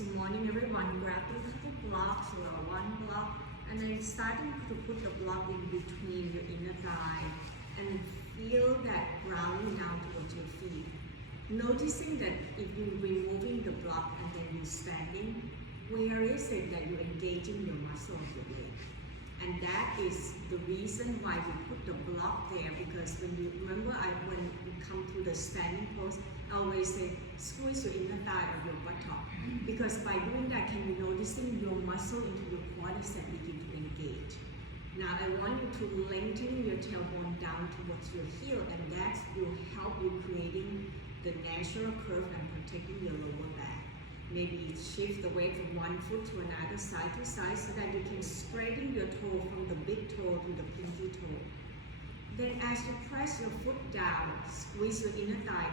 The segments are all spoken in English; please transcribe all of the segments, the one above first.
So morning everyone, grabbing a couple blocks or one block and then starting to put the block in between your inner thigh and feel that grounding down towards your feet. Noticing that if you're removing the block and then you're standing, where is it that you're engaging your muscle of the leg? And that is the reason why we put the block there, because when you remember when you come to the standing pose, I always say squeeze your inner thigh or your buttock. Because by doing that, can you noticing your muscle into your quadricep begin to engage. Now I want you to lengthen your tailbone down towards your heel, and that will help you creating the natural curve and protecting your lower back. Maybe shift the weight from one foot to another, side to side, so that you can straighten your toe from the big toe to the pinky toe. Then as you press your foot down, squeeze your inner thigh,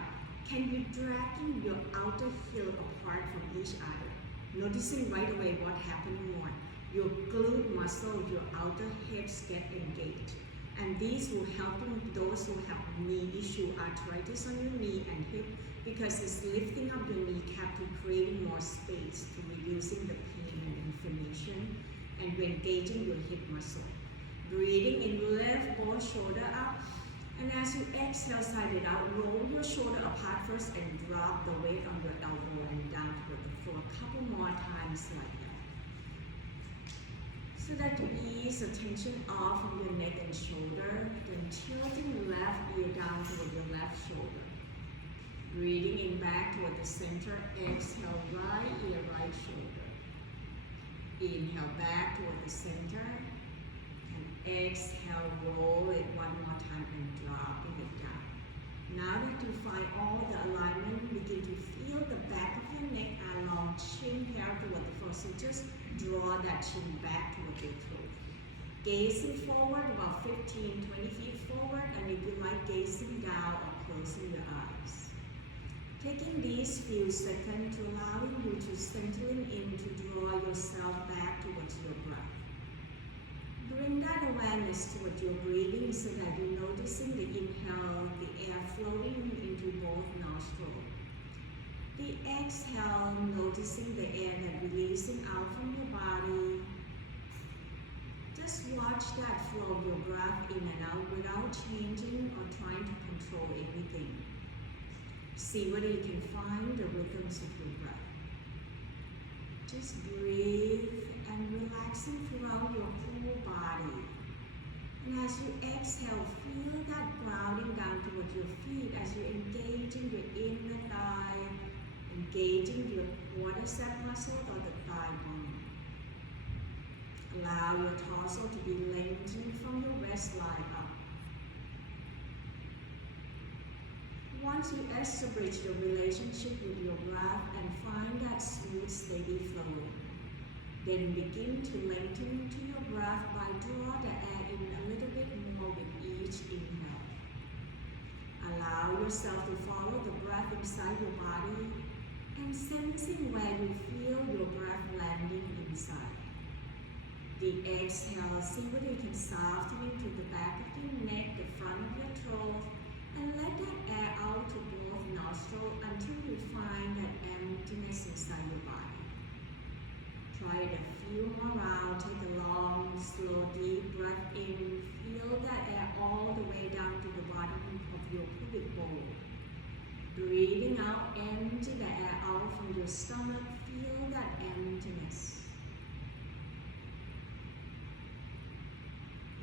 can you dragging your outer heel apart from each other? Noticing right away what happened more. Your glute muscle, your outer hips get engaged. And these will help those who have knee issue, arthritis on your knee and hip, because it's lifting up your kneecap to creating more space, to reducing the pain and inflammation, and to engaging your hip muscle. Breathing in, lift both shoulder up, and as you exhale, side it out, roll your shoulder apart first and drop the weight on your elbow and down toward the floor. A couple more times like that. So that you ease the tension off of your neck and shoulder, then tilting left ear down toward your left shoulder. Breathing in back toward the center, exhale right ear, right shoulder. Inhale back toward the center, and exhale, roll it one more time and dropping it down. Now that you find all the alignment, begin to feel the back of your neck along chin hair toward the floor. So just draw that chin back toward your throat. Gazing forward about 15-20 feet forward, and if you like, gazing down or closing your eyes. Taking these few seconds to allowing you to settling in to draw yourself back towards your breath. Bring that awareness toward your breathing so that you're noticing the inhale, the air flowing into both nostrils. The exhale, noticing the air that releasing out from your body. Just watch that flow of your breath in and out without changing or trying to control anything. See whether you can find the rhythms of your breath. Just breathe and relaxing throughout your whole body. And as you exhale, feel that grounding down towards your feet as you engage in your inner thigh, engaging your quadricep muscle or the thigh bone. Allow your torso to be lengthened from your waistline up. Once you establish your relationship with your breath and find that smooth, steady flow, then begin to lengthen to your breath by draw the air in a little bit more with each inhale. Allow yourself to follow the breath inside your body and sensing where you feel your breath landing inside. The exhale, see whether you can soften into the back of your neck, the front of your throat, and let that air out to both nostrils until you find that emptiness inside your body. Try it a few more rounds. Take a long, slow, deep breath in. Feel that air all the way down to the bottom of your pubic bowl. Breathing out, empty the air out from your stomach. Feel that emptiness.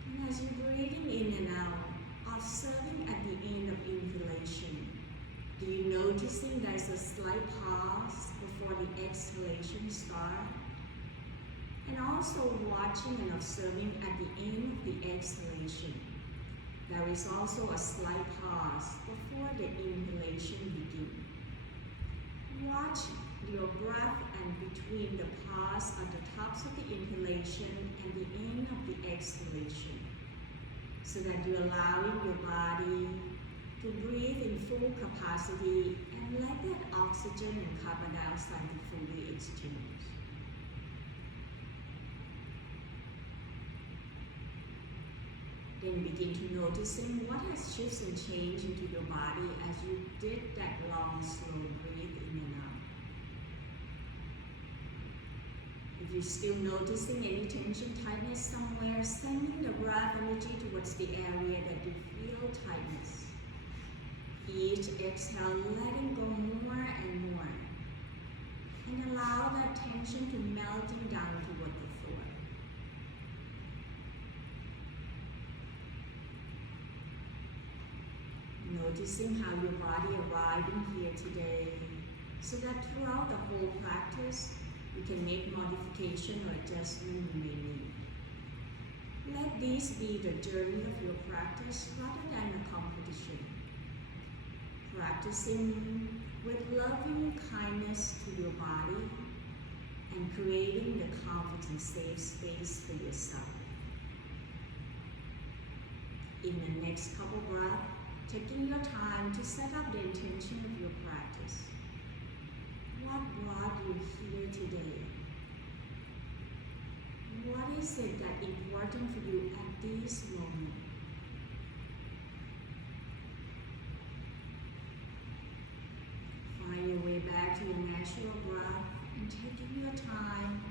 And as you're breathing in and out, observing at the end of inhalation, do you noticing there's a slight pause before the exhalation starts? And also watching and observing at the end of the exhalation, there is also a slight pause before the inhalation begins. Watch your breath and between the pause at the tops of the inhalation and the end of the exhalation, so that you're allowing your body to breathe in full capacity and let that oxygen and carbon dioxide be fully exchanged. Then begin to noticing what has shifted and changed into your body as you did that long, slow breathe in and out. If you're still noticing any tension, tightness somewhere, sending the breath energy towards the area that you feel tightness. Each exhale, letting go more and more. And allow that tension to melting down toward the floor. Noticing how your body arriving here today, so that throughout the whole practice, you can make modification or adjustment you may need. Let this be the journey of your practice rather than a competition. Practicing with loving kindness to your body and creating the confident safe space for yourself. In the next couple breaths, taking your time to set up the intention of your practice. What brought you here today? What is it that's important for you at this moment? Find your way back to your natural breath and taking your time.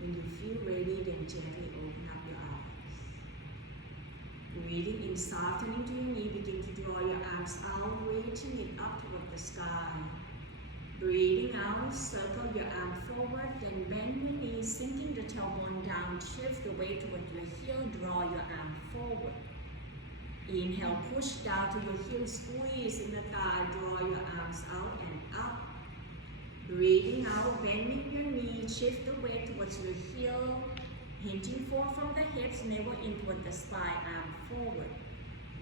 When you feel ready, then gently open up your eyes. Breathing in, softening to your knee, begin to draw your arms out, reaching it up toward the sky. Breathing out, circle your arm forward, then bend your knees, sinking the tailbone down, shift the weight toward your heel, draw your arm forward. Inhale, push down to your heel, squeeze in the thigh, draw your arms out and up. Breathing out, bending your knee, shift the weight towards your heel, hinging forward from the hips, navel in toward the spine, arm forward.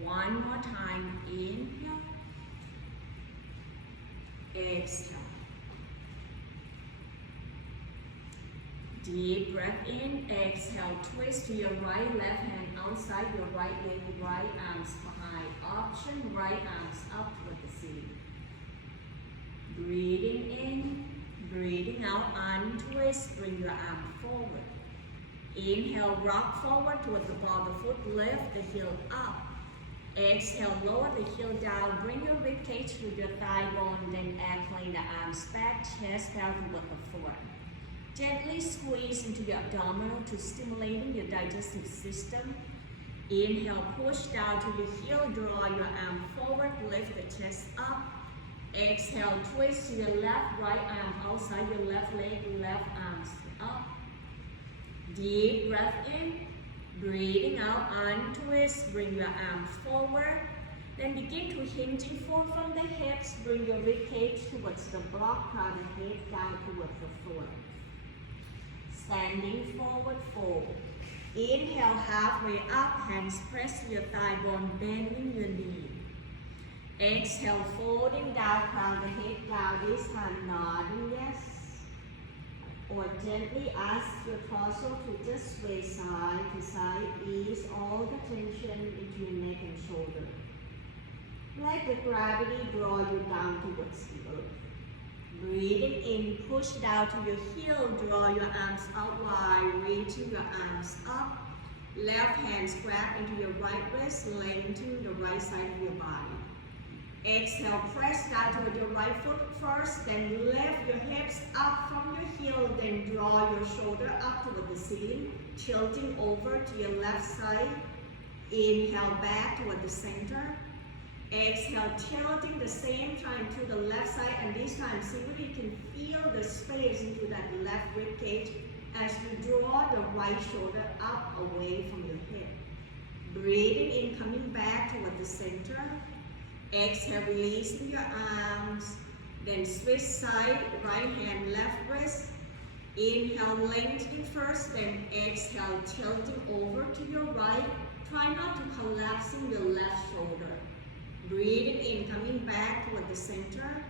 One more time, inhale, exhale. Deep breath in, exhale, twist to your right, left hand outside your right leg, right arms behind. Option, right arms up toward the ceiling. Breathing in, breathing out, untwist, bring your arm forward. Inhale, rock forward toward the ball of the foot, lift the heel up. Exhale, lower the heel down, bring your rib cage to your thigh bone, then airplane the arms back, chest down toward the floor. Gently squeeze into your abdominal to stimulating your digestive system. Inhale, push down to your heel, draw your arm forward, lift the chest up. Exhale, twist to your left, right arm outside your left leg, left arms up. Deep breath in, breathing out, untwist, bring your arm forward. Then begin to hinging forward from the hips, bring your rib cage towards the block, crown the head down towards the floor. Standing forward fold. Inhale, halfway up, hands press to your thigh bone, bending your knee. Exhale, folding down, crown the head down, this time nodding yes. Or gently ask your torso to just sway side to side, ease all the tension into your neck and shoulder. Let the gravity draw you down towards the earth. Breathing in, push down to your heel, draw your arms out wide, reaching your arms up. Left hand grab into your right wrist, lengthen the right side of your body. Exhale, press down toward your right foot first, then lift your hips up from your heel, then draw your shoulder up toward the ceiling, tilting over to your left side. Inhale back toward the center. Exhale, tilting the same time to the left side, and this time see if you can feel the space into that left rib cage as you draw the right shoulder up away from your hip. Breathing in, coming back toward the center. Exhale, releasing your arms, then switch side, right hand, left wrist. Inhale, lengthening first, then exhale, tilting over to your right. Try not to collapse in your left shoulder. Breathing in, coming back toward the center.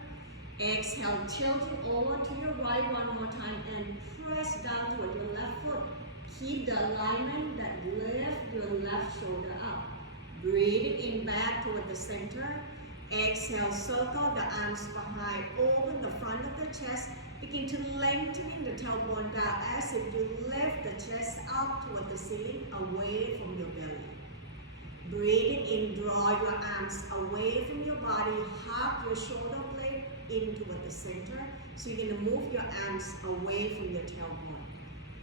Exhale, tilting over to your right one more time and press down toward your left foot. Keep the alignment that lift your left shoulder up. Breathing in, back toward the center. Exhale, circle the arms behind, open the front of the chest. Begin to lengthening the tailbone down as if you lift the chest up toward the ceiling, away from your belly. Breathing in, draw your arms away from your body, hug your shoulder blade, in toward the center. So you're going to move your arms away from your tailbone.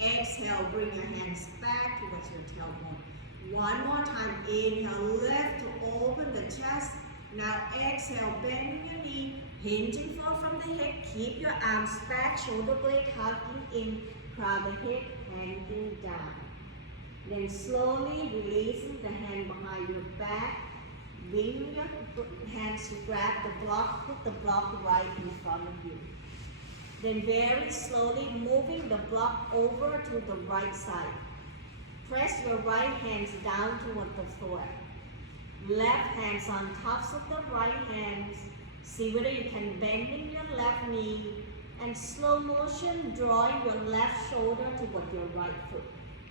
Exhale, bring your hands back towards your tailbone. One more time, inhale, lift to open the chest. Now exhale, bend your knee, hinging forward from the hip. Keep your arms back, shoulder blade hugging in, crown the hip, hanging down. Then slowly releasing the hand behind your back. Bring your hands to grab the block, put the block right in front of you. Then very slowly moving the block over to the right side. Press your right hands down toward the floor. Left hands on tops of the right hands. See whether you can bend in your left knee and slow motion drawing your left shoulder toward your right foot.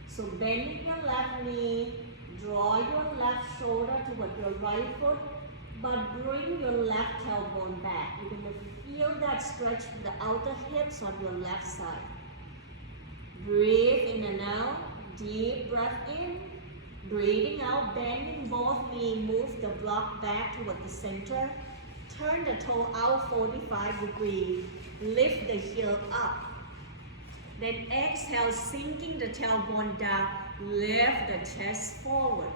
So bending your left knee, draw your left shoulder toward your right foot, but bring your left tailbone back. You're going to feel that stretch in the outer hips on your left side. Breathe in and out, deep breath in. Breathing out, bending both knees, move the block back toward the center. Turn the toe out 45 degrees. Lift the heel up. Then exhale, sinking the tailbone down. Lift the chest forward.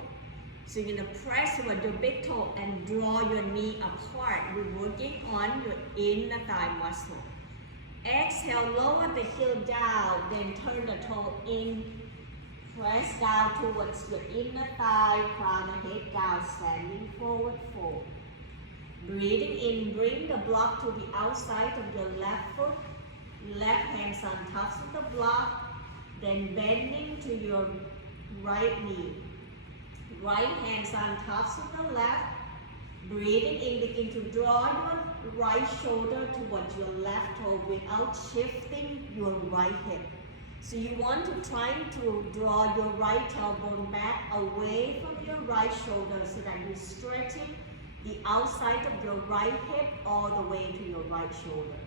So you're going to press with your big toe and draw your knee apart. We're working on your inner thigh muscle. Exhale, lower the heel down, then turn the toe in. Press down towards your inner thigh, crown the head down, standing forward fold. Breathing in, bring the block to the outside of your left foot. Left hands on tops of the block, then bending to your right knee. Right hands on tops of the left. Breathing in, begin to draw your right shoulder towards your left toe without shifting your right hip. So you want to try to draw your right tailbone back away from your right shoulder so that you're stretching the outside of your right hip all the way to your right shoulder.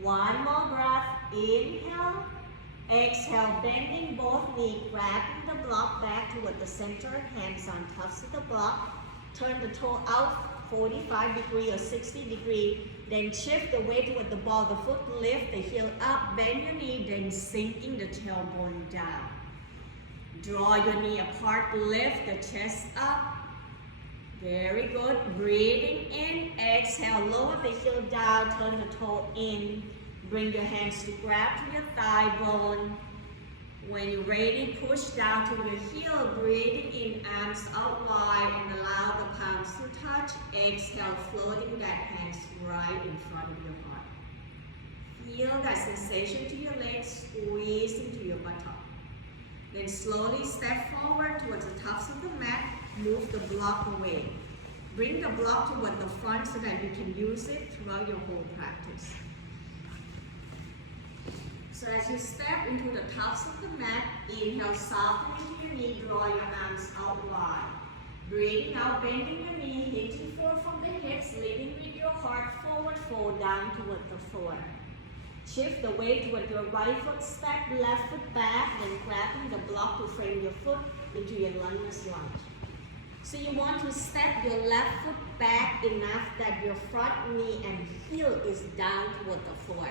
One more breath. Inhale. Exhale, bending both knees, grabbing the block back toward the center, hands on tops of the block. Turn the toe out 45 degrees or 60 degrees. Then shift the weight toward the ball of the foot, lift the heel up, bend your knee, then sinking the tailbone down. Draw your knee apart, lift the chest up. Very good. Breathing in, exhale, lower the heel down, turn the toe in. Bring your hands to grab to your thigh bone. When you're ready, push down to your heel, breathing in, arms out wide, and allow the palms to touch. Exhale, floating that hands right in front of your heart. Feel that sensation to your legs, squeeze into your buttock. Then slowly step forward towards the tops of the mat, move the block away. Bring the block toward the front so that you can use it throughout your whole practice. So as you step into the tops of the mat, inhale, soften into your knee, draw your arms out wide. Breathing out, bending your knee, hitching forward from the hips, leading with your heart forward, fold down toward the floor. Shift the weight toward your right foot, step left foot back, then grabbing the block to frame your foot into your lungeless lunge. So you want to step your left foot back enough that your front knee and heel is down toward the floor.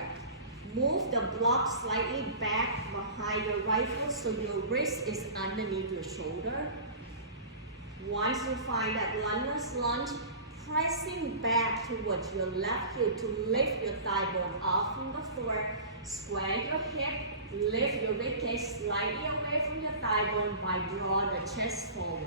Move the block slightly back behind your right foot so your wrist is underneath your shoulder. Once you find that lungeless lunge, pressing back towards your left heel to lift your thigh bone off from the floor. Square your hip, lift your ribcage slightly away from your thigh bone by drawing the chest forward.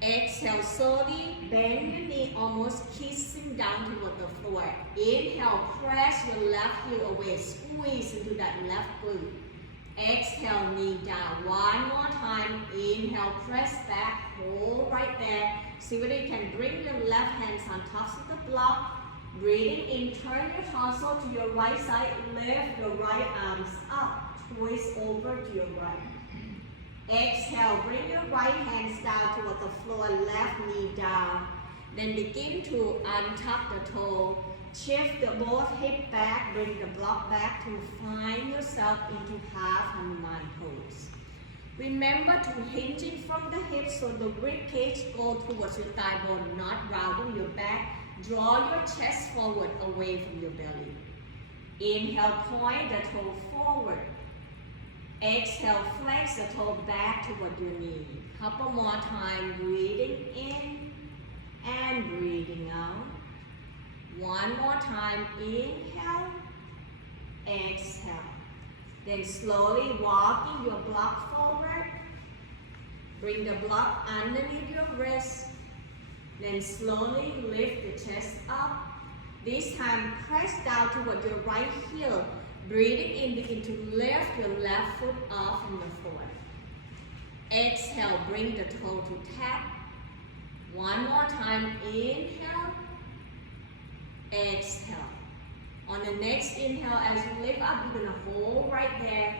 Exhale slowly, bend your knee, almost kissing down toward the floor. Inhale, press your left heel away, squeeze into that left glute. Exhale, knee down. One more time. Inhale, press back, hold right there. See whether you can bring your left hands on tops of the block. Breathing in, turn your torso to your right side, lift your right arms up, twist over to your right. Exhale, bring your right hands down toward the floor, left knee down. Then begin to untuck the toe. Shift the both hip back, bring the block back to find yourself into half Hanuman pose. Remember to hinging from the hips so the rib cage go towards your thigh bone, not rounding your back. Draw your chest forward away from your belly. Inhale, point the toe forward. Exhale, flex the toe back toward your knee. Couple more time, breathing in and breathing out. One more time, inhale, exhale. Then slowly walking your block forward. Bring the block underneath your wrist. Then slowly lift the chest up. This time, press down toward your right heel. Breathing in, begin to lift your left foot off from the floor. Exhale, bring the toe to tap. One more time, inhale, exhale. On the next inhale, as you lift up, you're gonna hold right there.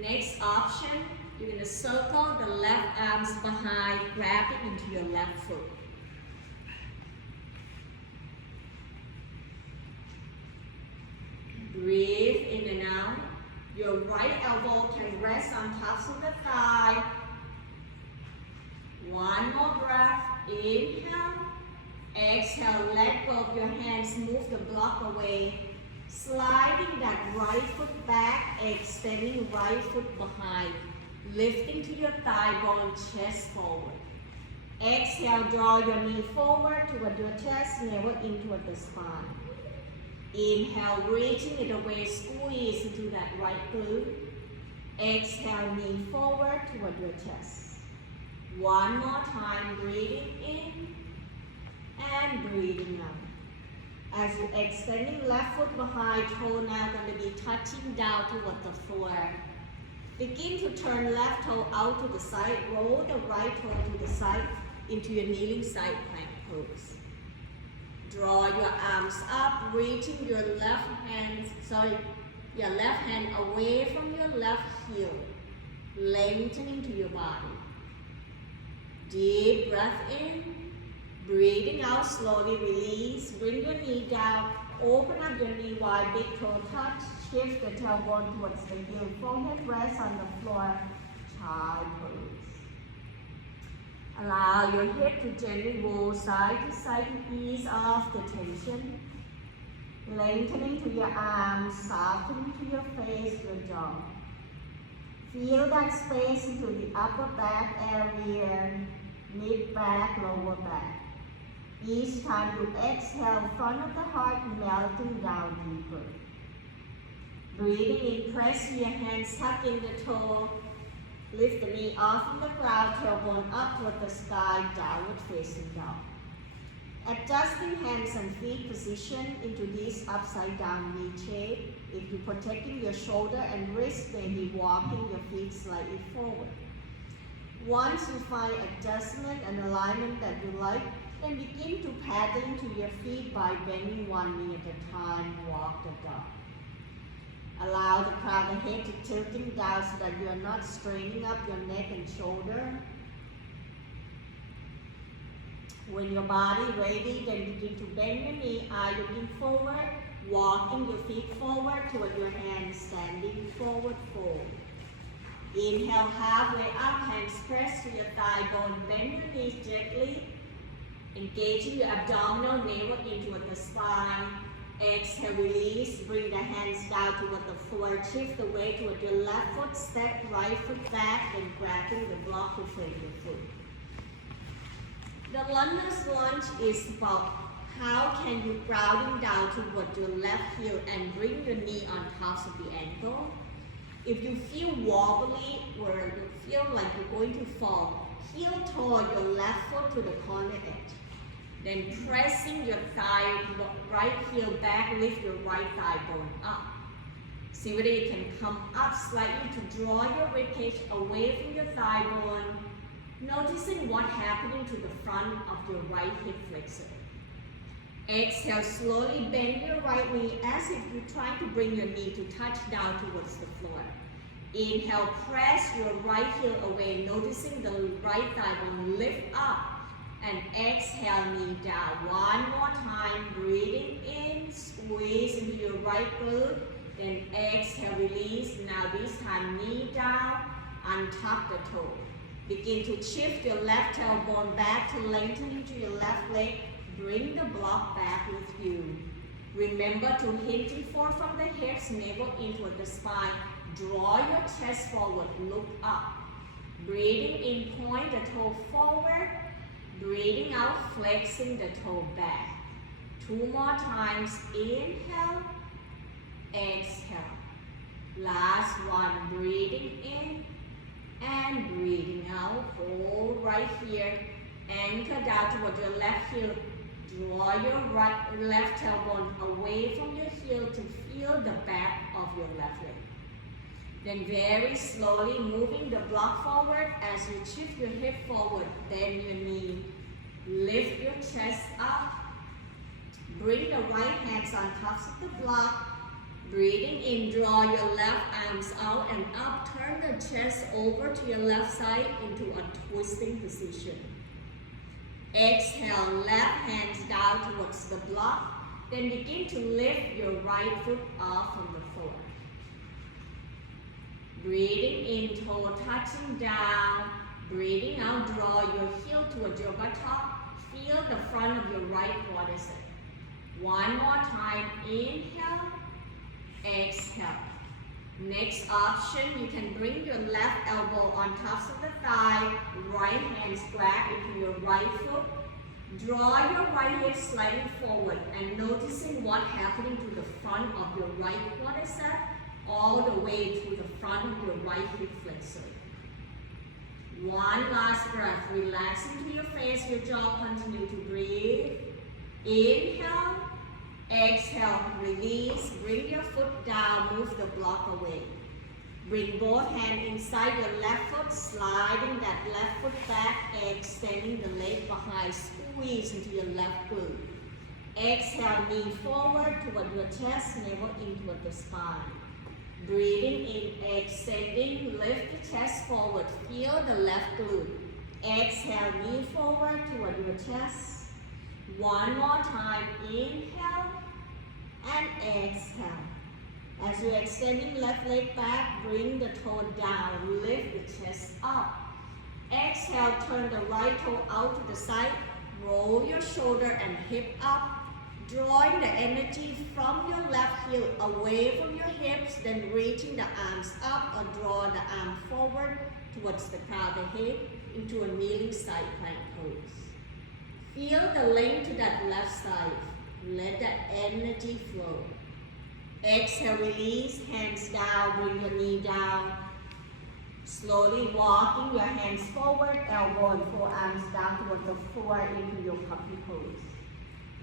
Next option, you're gonna circle the left arms behind, grab it into your left foot. Breathe in and out. Your right elbow can rest on tops of the thigh. One more breath. Inhale. Exhale. Let go of your hands. Move the block away. Sliding that right foot back. Extending right foot behind. Lifting to your thigh bone, chest forward. Exhale. Draw your knee forward toward your chest, navel in toward the spine. Inhale, reaching it away, squeeze into that right glute. Exhale, knee forward toward your chest. One more time, breathing in and breathing out. As you're extending left foot behind, toe now going to be touching down toward the floor. Begin to turn left toe out to the side, roll the right toe to the side into your kneeling side plank pose. Draw your arms up, reaching your left hand away from your left heel, lengthening to your body. Deep breath in, breathing out slowly, release, bring your knee down, open up your knee wide, big toe touch, shift the tailbone towards the heel, forehead rest on the floor, child pose. Allow your hip to gently roll side to side to ease off the tension. Lengthening to your arms, softening to your face, your jaw. Feel that space into the upper back area, mid back, lower back. Each time you exhale, front of the heart melting down deeper. Breathing in, press your hands, tuck in the toe. Lift the knee off from the ground, tailbone up toward the sky, downward facing dog. Adjusting hands and feet position into this upside down knee shape. If you're protecting your shoulder and wrist, maybe walking your feet slightly forward. Once you find adjustment and alignment that you like, then begin to paddle into your feet by bending one knee at a time, walk the dog. Allow the crown of the head to tilting down so that you are not straining up your neck and shoulder. When your body ready, then begin to bend your knee, eye looking forward, walking your feet forward toward your hands, standing forward, fold. Inhale, halfway up, hands press to your thigh bone, bend your knees gently, engaging your abdominal, navel in toward the spine. Exhale, release, bring the hands down toward the floor, shift the weight toward your left foot, step right foot back, and grabbing the block to frame your foot. The lunges lunge is about how can you grounding down toward your left heel and bring your knee on top of the ankle. If you feel wobbly or you feel like you're going to fall, heel toe your left foot to the corner edge. Then pressing your thigh, right heel back, lift your right thigh bone up. See whether you can come up slightly to draw your ribcage away from your thigh bone. Noticing what's happening to the front of your right hip flexor. Exhale, slowly bend your right knee as if you're trying to bring your knee to touch down towards the floor. Inhale, press your right heel away, noticing the right thigh bone lift up. And exhale, knee down. One more time, breathing in, squeeze into your right glute. Then exhale, release. Now this time, knee down, untuck the toe. Begin to shift your left tailbone back to lengthen into your left leg. Bring the block back with you. Remember to hinge forward from the hips, navel in toward the spine. Draw your chest forward, look up. Breathing in, point the toe forward. Breathing out, flexing the toe back. 2 more times. Inhale, exhale. Last one. Breathing in and breathing out. Hold right here. Anchor down toward your left heel. Draw your left tailbone away from your heel to feel the back of your left leg. Then very slowly moving the block forward as you shift your hip forward, bend your knee. Lift your chest up. Bring the right hands on top of the block. Breathing in, draw your left arms out and up. Turn the chest over to your left side into a twisting position. Exhale, left hands down towards the block. Then begin to lift your right foot off from the floor. Breathing in, toe touching down. Breathing out, draw your heel towards your buttock. Feel the front of your right quadricep. One more time. Inhale, exhale. Next option, you can bring your left elbow on top of the thigh. Right hand grab into your right foot. Draw your right hip slightly forward and noticing what's happening to the front of your right quadricep all the way to the front of your right hip flexor. One last breath. Relax into your face, your jaw. Continue to breathe. Inhale, exhale, release. Bring your foot down, move the block away. Bring both hands inside your left foot, sliding that left foot back, extending the leg behind, squeeze into your left glute. Exhale, knee forward toward your chest, navel in toward the spine. Breathing in, extending, lift the chest forward, feel the left glute. Exhale, knee forward toward your chest. One more time, inhale and exhale. As you're extending left leg back, bring the toe down, lift the chest up. Exhale, turn the right toe out to the side, roll your shoulder and hip up, drawing the energy from your left heel away from your hips, then reaching the arms up or draw the arm forward towards the crown of the head into a kneeling side plank pose. Feel the length to that left side. Let that energy flow. Exhale, release, hands down, bring your knee down. Slowly walking your hands forward, elbow and forearms down toward the floor into your puppy pose.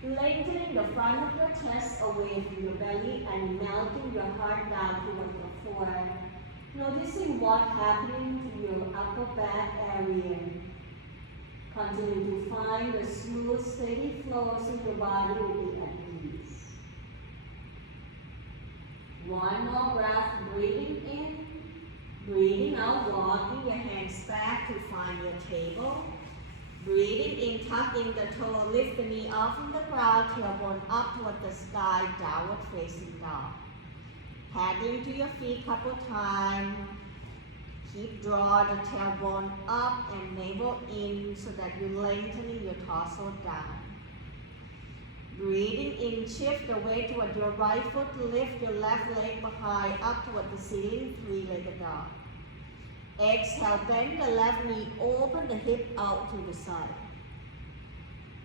Lengthening the front of your chest away from your belly and melting your heart down toward the floor. Noticing what's happening to your upper back area. Continue to find the smooth, steady flow so your body will be at ease. One more breath, breathing in, breathing out, walking your hands back to find your table. Breathing in, tucking the toe, lift the knee off from the ground, tailbone up toward the sky, downward facing dog. Paddling to your feet a couple times. Keep draw the tailbone up and navel in so that you're lengthening your torso down. Breathing in, shift the weight toward your right foot, lift your left leg behind, up toward the ceiling, three-legged dog. Exhale, bend the left knee, open the hip out to the side.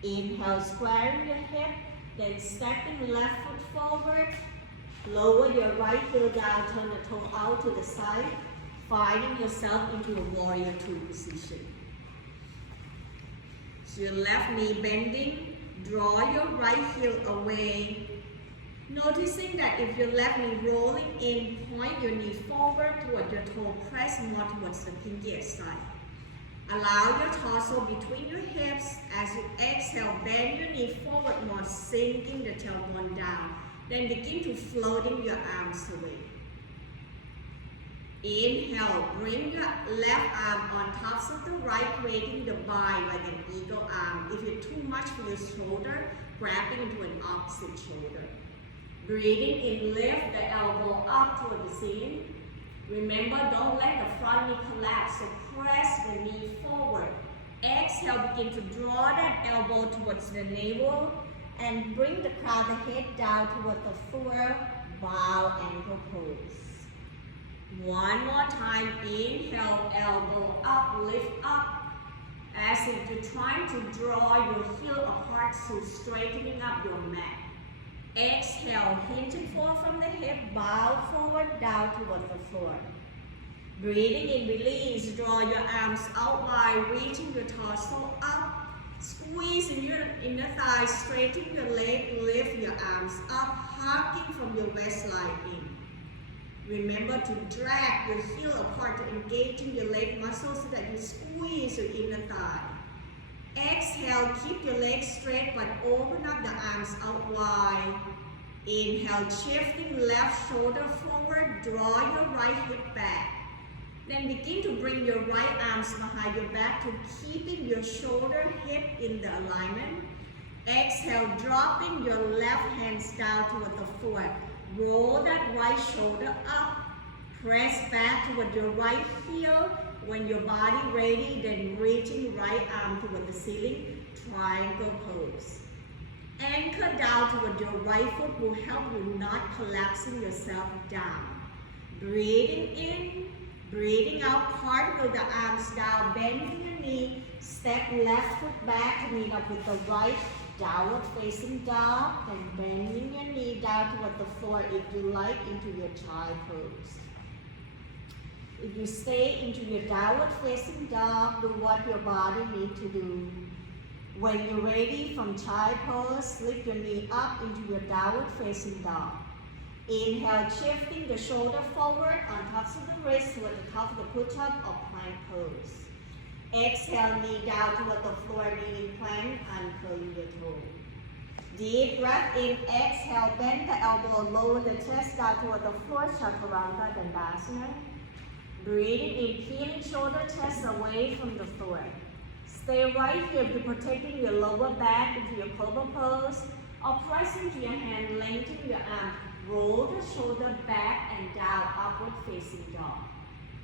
Inhale, squaring your hip, then stepping left foot forward. Lower your right heel down, turn the toe out to the side, finding yourself into a warrior two position. So your left knee bending, draw your right heel away. Noticing that if your left knee rolling in, point your knee forward toward your toe, press more towards the pinky side. Allow your torso between your hips. As you exhale, bend your knee forward more, sinking the tailbone down. Then begin to floating your arms away. Inhale, bring your left arm on top of the right, creating the bind like an eagle arm. If it's too much for your shoulder, grabbing into an opposite shoulder. Breathing in, lift the elbow up toward the ceiling. Remember, don't let the front knee collapse, so press the knee forward. Exhale, begin to draw that elbow towards the navel and bring the crown of the head down toward the floor, bow ankle pose. One more time, inhale, elbow up, lift up, as if you're trying to draw your heel apart, so straightening up your mat. Exhale, hinging forward from the hip, bow forward, down toward the floor. Breathing in, release, draw your arms out wide, reaching your torso up, squeezing your inner thigh, straightening your leg, lift your arms up, hugging from your waistline in. Remember to drag your heel apart to engaging your leg muscles so that you squeeze your inner thigh. Exhale, keep your legs straight but open up the arms out wide. Inhale, shifting left shoulder forward, draw your right hip back. Then begin to bring your right arms behind your back to keeping your shoulder, hip in the alignment. Exhale, dropping your left hands down toward the floor. Roll that right shoulder up. Press back toward your right heel. When your body ready, then reaching right arm toward the ceiling. Triangle pose. Anchor down toward your right foot will help you not collapsing yourself down. Breathing in. Breathing out, particle the arms down, bending your knee, step left foot back to meet up with the right, downward facing dog, and bending your knee down toward the floor if you like into your child pose. If you stay into your downward facing dog, do what your body needs to do. When you're ready from child pose, lift your knee up into your downward facing dog. Inhale, shifting the shoulder forward on tops of the wrist toward the top of the push-up or plank pose. Exhale, knee down toward the floor, kneeling plank, uncurling your toe. Deep breath in, exhale, bend the elbow, lower the chest down toward the floor, Chaturanga Dandasana. Breathing in, peeling shoulder, chest away from the floor. Stay right here to protecting your lower back into your cobra pose, or press into your hand, lengthen your arm. Roll the shoulder back and down, upward facing dog.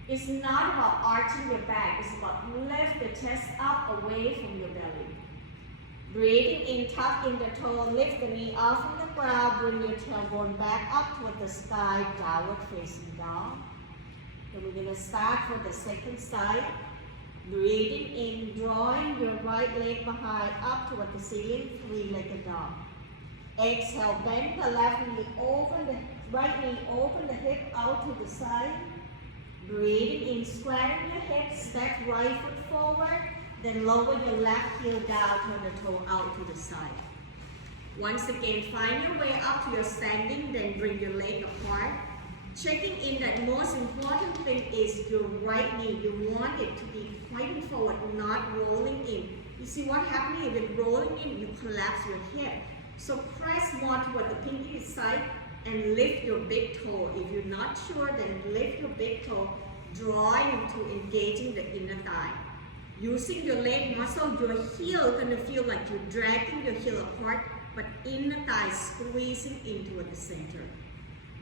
It's not about arching your back, it's about lift the chest up away from your belly. Breathing in, tuck in the toe, lift the knee off from the ground, bring your tailbone back up toward the sky, downward facing dog. Then we're going to start for the second side. Breathing in, drawing your right leg behind up toward the ceiling, three-legged dog. Exhale, bend the left knee over the right knee, open the hip out to the side. Breathing in, squaring your hips, step right foot forward, then lower your left heel down, turn the toe out to the side. Once again, find your way up to your standing, then bring your leg apart. Checking in that most important thing is your right knee. You want it to be pointing forward, not rolling in. You see what happening? If it's rolling in, you collapse your hip. So press more toward the pinky side and lift your big toe. If you're not sure, then lift your big toe, drawing to engaging the inner thigh. Using your leg muscle, your heel is going to feel like you're dragging your heel apart, but inner thigh squeezing into the center.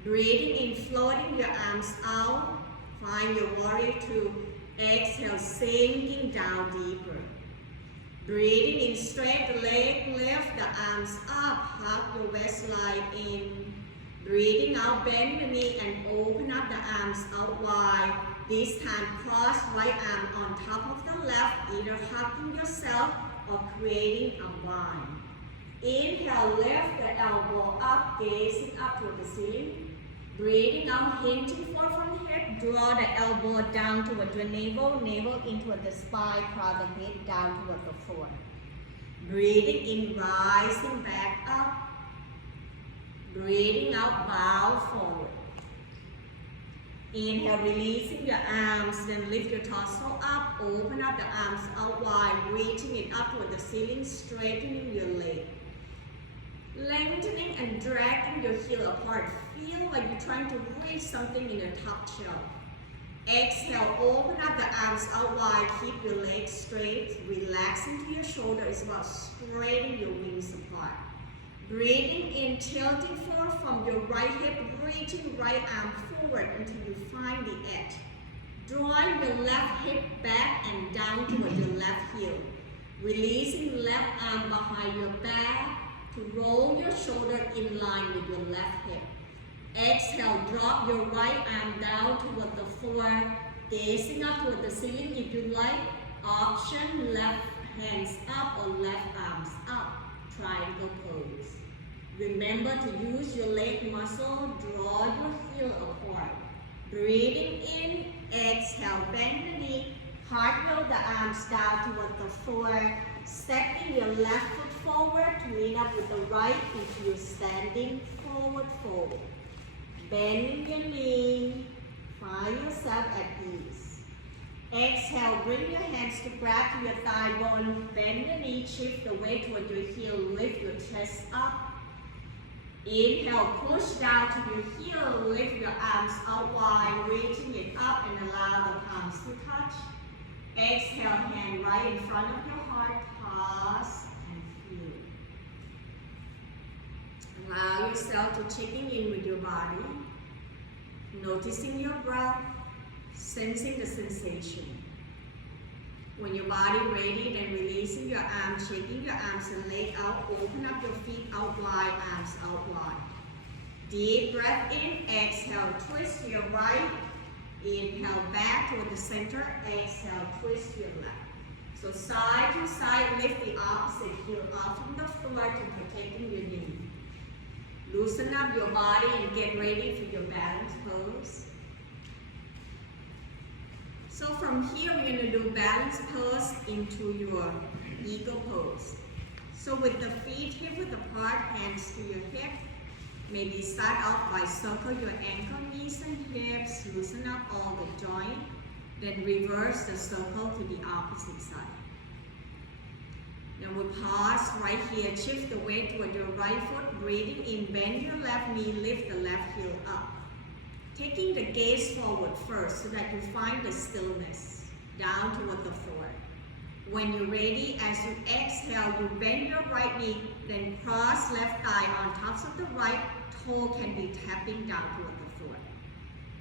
Breathing in, floating your arms out. Find your warrior two. Exhale, sinking down deeper. Breathing in, straight the leg, lift the arms up, hug your waistline in. Breathing out, bend the knee and open up the arms out wide. This time, cross right arm on top of the left, either hugging yourself or creating a bind. Inhale, lift the elbow up, gazing up toward the ceiling. Breathing out, hinging forward from the hip, draw the elbow down toward your navel, navel into the spine, crown the head down toward the floor. Breathing in, rising back up. Breathing out, bow forward. Inhale, releasing your arms, then lift your torso up, open up the arms out wide, reaching it up toward the ceiling, straightening your leg. Lengthening and dragging your heel apart. Feel like you're trying to reach something in your top shelf. Exhale, open up the arms out wide, keep your legs straight, relax into your shoulder. It's about straightening your wings apart. Breathing in, tilting forward from your right hip, reaching right arm forward until you find the edge. Drawing the left hip back and down toward your left heel. Releasing left arm behind your back to roll your shoulder in line with your left hip. Exhale, drop your right arm down toward the floor, gazing up toward the ceiling if you like. Option, left hands up or left arms up. Triangle pose. Remember to use your leg muscle, draw your heel apart. Breathing in, exhale, bend the knee, cartwheel the arms down toward the floor, stepping your left foot forward to meet up with the right into your standing forward fold. Bending your knee, find yourself at ease. Exhale, bring your hands to grab to your thigh bone, bend the knee, shift the weight toward your heel, lift your chest up. Inhale, push down to your heel, lift your arms out wide, reaching it up and allow the palms to touch. Exhale, hand right in front of your heart, pause and feel. Allow yourself to checking in with your body, noticing your breath, sensing the sensation. When your body ready, then releasing your arms, shaking your arms and leg out, open up your feet out wide, arms out wide. Deep breath in, exhale, twist to your right, inhale back toward the center, exhale, twist to your left. So side to side, lift the opposite heel up from the floor to protecting your knee. Loosen up your body and get ready for your balance pose. So from here, we're going to do balance pose into your eagle pose. So with the feet hip width apart, hands to your hip, maybe start off by circle your ankle, knees and hips, loosen up all the joint, then reverse the circle to the opposite side. Now we pause right here, shift the weight toward your right foot, breathing in, bend your left knee, lift the left heel up. Taking the gaze forward first so that you find the stillness down toward the floor. When you're ready, as you exhale, you bend your right knee, then cross left thigh on tops of the right toe can be tapping down toward the floor.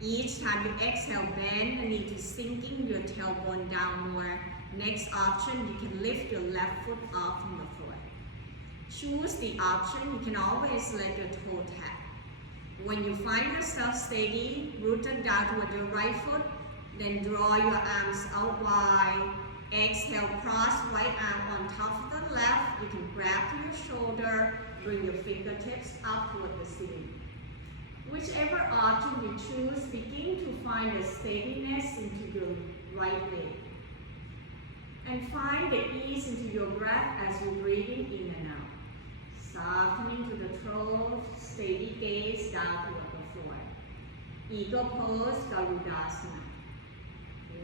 Each time you exhale, bend the knee to sinking your tailbone down more. Next option, you can lift your left foot off from the floor. Choose the option, you can always let your toe tap. When you find yourself steady, rooted down toward your right foot, then draw your arms out wide. Exhale, cross right arm on top of the left. You can grab to your shoulder, bring your fingertips up toward the ceiling. Whichever option you choose, begin to find the steadiness into your right leg. And find the ease into your breath as you're breathing in and out. Softening to the throat, steady gaze down toward the floor. Eagle pose, Garudasana.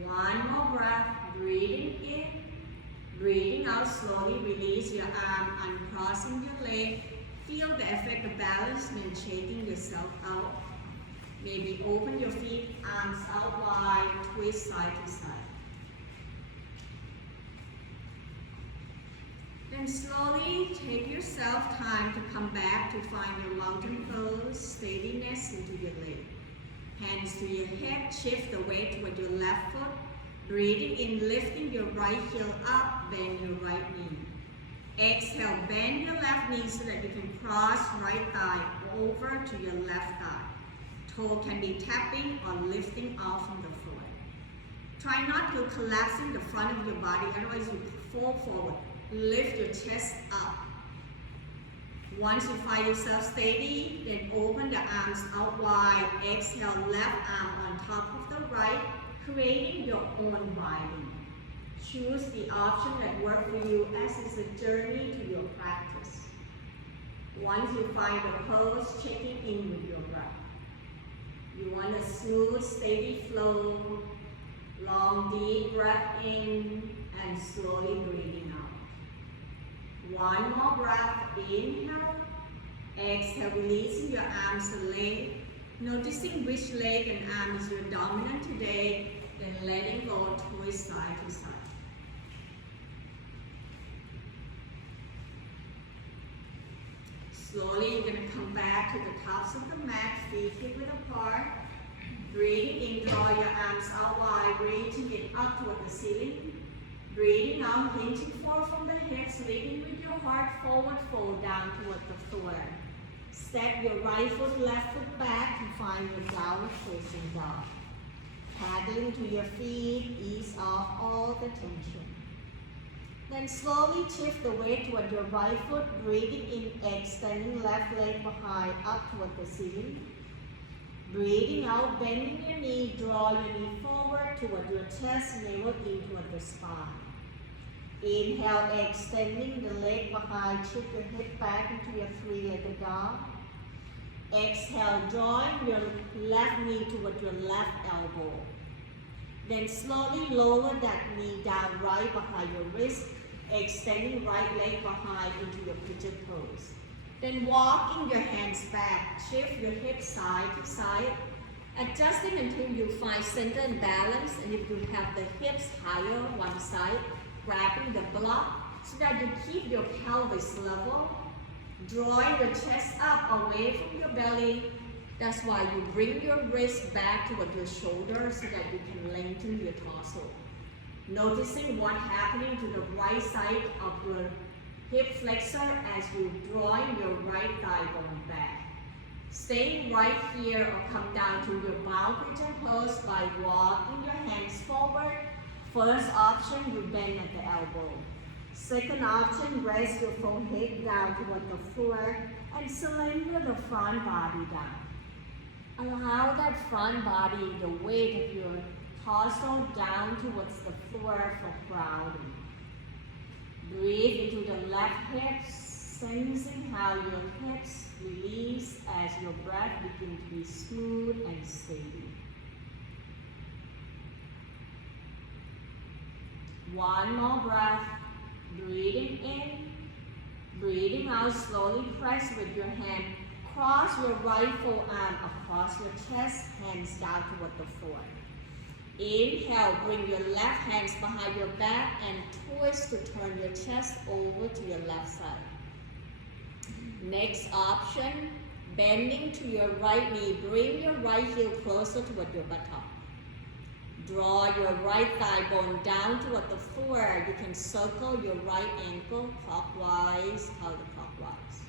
One more breath, breathing in, breathing out slowly, release your arm, uncrossing your leg. Feel the effect of balance when shaking yourself out. Maybe open your feet, arms out wide, twist side to side. Then slowly take yourself time to come back to find your mountain pose, steadiness into your leg. Hands to your hip, shift the weight toward your left foot. Breathing in, lifting your right heel up, bend your right knee. Exhale, bend your left knee so that you can cross right thigh over to your left thigh. Toe can be tapping or lifting off from the floor. Try not to collapse in the front of your body, otherwise you fall forward. Lift your chest up. Once you find yourself steady, then open the arms out wide. Exhale, left arm on top of the right, creating your own riding. Choose the option that works for you as it's a journey to your practice. Once you find the pose, checking in with your breath. You want a smooth, steady flow. Long, deep breath in and slowly breathing out. One more breath, inhale, exhale, releasing your arms and leg, noticing which leg and arm is your dominant today, then letting go, twist side to side. Slowly, you're going to come back to the tops of the mat, feet hip width apart. Breathing in, draw your arms out wide, reaching it up toward the ceiling. Breathing out, hinging forward from the hips, leading with your heart forward, fold down toward the floor. Step your right foot, left foot back to find your downward facing dog. Paddling to your feet, ease off all the tension. Then slowly shift the weight toward your right foot, breathing in, extending left leg behind up toward the ceiling. Breathing out, bending your knee, draw your knee forward toward your chest, navel in toward the spine. Inhale, extending the leg behind, shift your hip back into your three-legged dog. Exhale, drawing your left knee toward your left elbow. Then slowly lower that knee down right behind your wrist, extending right leg behind into your pigeon pose. Then walking your hands back, shift your hips side to side, adjusting until you find center and balance, and if you have the hips higher on one side, grabbing the block so that you keep your pelvis level, drawing the chest up away from your belly. That's why you bring your wrist back toward your shoulder so that you can lengthen your torso. Noticing what's happening to the right side of your hip flexor as you drawing your right thigh bone back. Staying right here or come down to your bow pigeon pose by walking your hands forward. First option, you bend at the elbow. Second option, rest your forehead down toward the floor and surrender the front body down. Allow that front body, the weight of your torso down towards the floor for grounding. Breathe into the left hip, sensing how your hips release as your breath begins to be smooth and steady. One more breath. Breathing in, breathing out, slowly press with your hand. Cross your right forearm across your chest, hands down toward the floor. Inhale, bring your left hands behind your back and twist to turn your chest over to your left side. Next option, bending to your right knee, bring your right heel closer toward your buttock. Draw your right thigh bone down toward the floor. You can circle your right ankle clockwise, counterclockwise.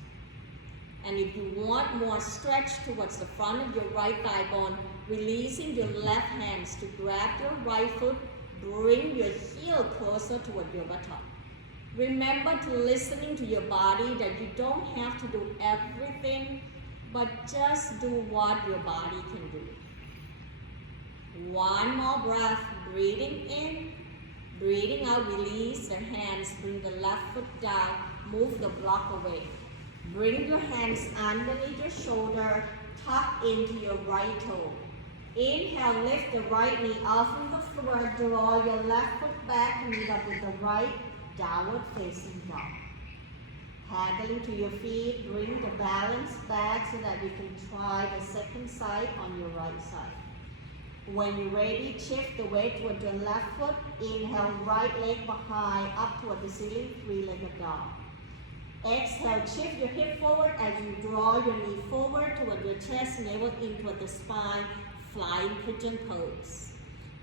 And if you want more stretch towards the front of your right thigh bone, releasing your left hands to grab your right foot, bring your heel closer toward your buttock. Remember to listening to your body that you don't have to do everything, but just do what your body can do. One more breath, breathing in, breathing out, release the hands, bring the left foot down, move the block away. Bring your hands underneath your shoulder, tuck into your right toe. Inhale, lift the right knee off from the floor, draw your left foot back, meet up with the right, downward facing dog. Paddling to your feet, bring the balance back so that you can try the second side on your right side. When you're ready, shift the weight toward your left foot. Inhale, right leg behind, up toward the ceiling, three-legged dog. Exhale, shift your hip forward as you draw your knee forward toward your chest, navel in toward the spine, flying pigeon pose.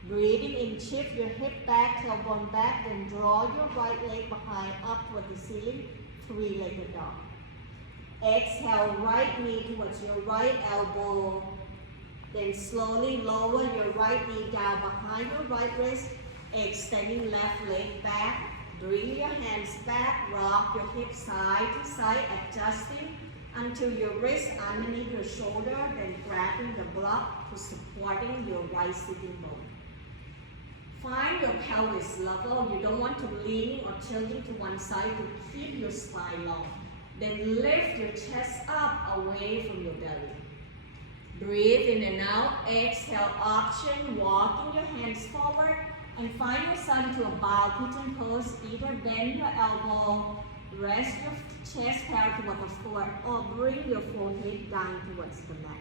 Breathing in, shift your hip back, tailbone back, then draw your right leg behind, up toward the ceiling, three-legged dog. Exhale, right knee towards your right elbow. Then slowly lower your right knee down behind your right wrist, extending left leg back. Bring your hands back, rock your hips side to side, adjusting until your wrist underneath your shoulder, then grabbing the block to supporting your right sitting bone. Find your pelvis level. You don't want to lean or tilting to one side to keep your spine long. Then lift your chest up away from your belly. Breathe in and out. Exhale, option, walking your hands forward and find yourself into a bow pigeon pose. Either bend your elbow, rest your chest parallel toward the floor, or bring your forehead down towards the mat.